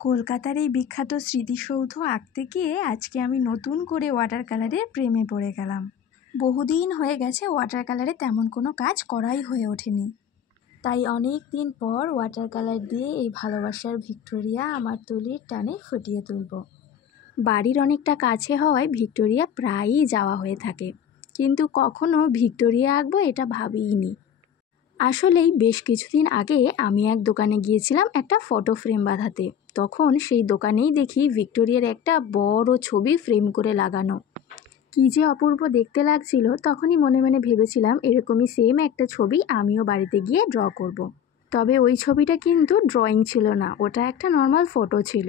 কলকাতার এই বিখ্যাত স্মৃতিসৌধ আঁকতে গিয়ে আজকে আমি নতুন করে ওয়াটার কালারের প্রেমে পড়ে গেলাম। বহুদিন হয়ে গেছে ওয়াটার কালারে তেমন কোনো কাজ করাই হয়ে ওঠেনি, তাই অনেক দিন পর ওয়াটার কালার দিয়ে এই ভালোবাসার ভিক্টোরিয়া আমার তুলির টানে ফুটিয়ে তুলব। বাড়ির অনেকটা কাছে হওয়ায় ভিক্টোরিয়া প্রায়ই যাওয়া হয়ে থাকে, কিন্তু কখনো ভিক্টোরিয়া আঁকবো এটা ভাবিইনি। আসলেই বেশ কিছুদিন আগে আমি এক দোকানে গিয়েছিলাম একটা ফটো ফ্রেম বাঁধাতে। তখন সেই দোকানেই দেখি ভিক্টোরিয়ার একটা বড় ছবি ফ্রেম করে লাগানো। কী যে অপূর্ব দেখতে লাগছিল, তখনই মনে মনে ভেবেছিলাম এরকমই সেম একটা ছবি আমিও বাড়িতে গিয়ে ড্র করব। তবে ওই ছবিটা কিন্তু ড্রয়িং ছিল না, ওটা একটা নর্মাল ফটো ছিল।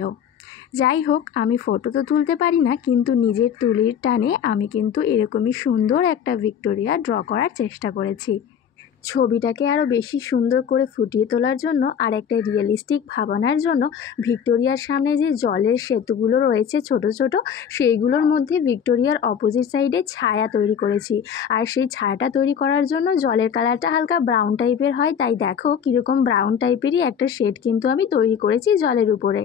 যাই হোক, আমি ফটো তো তুলতে পারি না, কিন্তু নিজের তুলির টানে আমি কিন্তু এরকমই সুন্দর একটা ভিক্টোরিয়া ড্র করার চেষ্টা করেছি। ছবিটাকে আরও বেশি সুন্দর করে ফুটিয়ে তোলার জন্য আর একটা রিয়েলিস্টিক ভাবনার জন্য ভিক্টোরিয়ার সামনে যে জলের সেতুগুলো রয়েছে ছোট ছোট, সেইগুলোর মধ্যে ভিক্টোরিয়ার অপোজিট সাইডে ছায়া তৈরি করেছি। আর সেই ছায়াটা তৈরি করার জন্য জলের কালারটা হালকা ব্রাউন টাইপের হয়, তাই দেখো কীরকম ব্রাউন টাইপেরই একটা শেড কিন্তু আমি তৈরি করেছি জলের উপরে।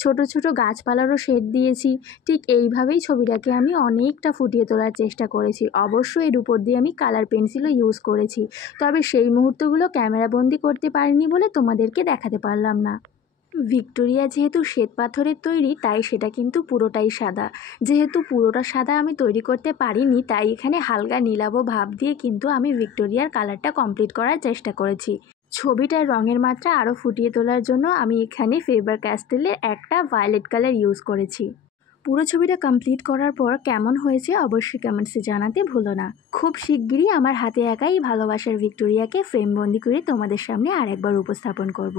ছোট ছোট গাছপালারও শেড দিয়েছি। ঠিক এইভাবেই ছবিটাকে আমি অনেকটা ফুটিয়ে তোলার চেষ্টা করেছি। অবশ্যই এর উপর দিয়ে আমি কালার পেন্সিলও ইউজ করেছি, তবে সেই মুহূর্তগুলো ক্যামেরাবন্দি করতে পারিনি বলে তোমাদেরকে দেখাতে পারলাম না। ভিক্টোরিয়া যেহেতু শ্বেত পাথরের তৈরি, তাই সেটা কিন্তু পুরোটাই সাদা। যেহেতু পুরোটা সাদা আমি তৈরি করতে পারিনি, তাই এখানে হালকা নীলাভ ভাব দিয়ে কিন্তু আমি ভিক্টোরিয়ার কালারটা কমপ্লিট করার চেষ্টা করেছি। ছবিটার রঙের মাত্রা আরও ফুটিয়ে তোলার জন্য আমি এখানে ফেবার ক্যাস্টেলের একটা ভায়োলেট কালার ইউজ করেছি। পুরো ছবিটা কমপ্লিট করার পর কেমন হয়েছে অবশ্যই কমেন্টসে জানাতে ভুলো না। খুব শিগগিরই আমার হাতে একাই ভালোবাসার ভিক্টোরিয়াকে ফ্রেমবন্দি করে তোমাদের সামনে আরেকবার উপস্থাপন করব।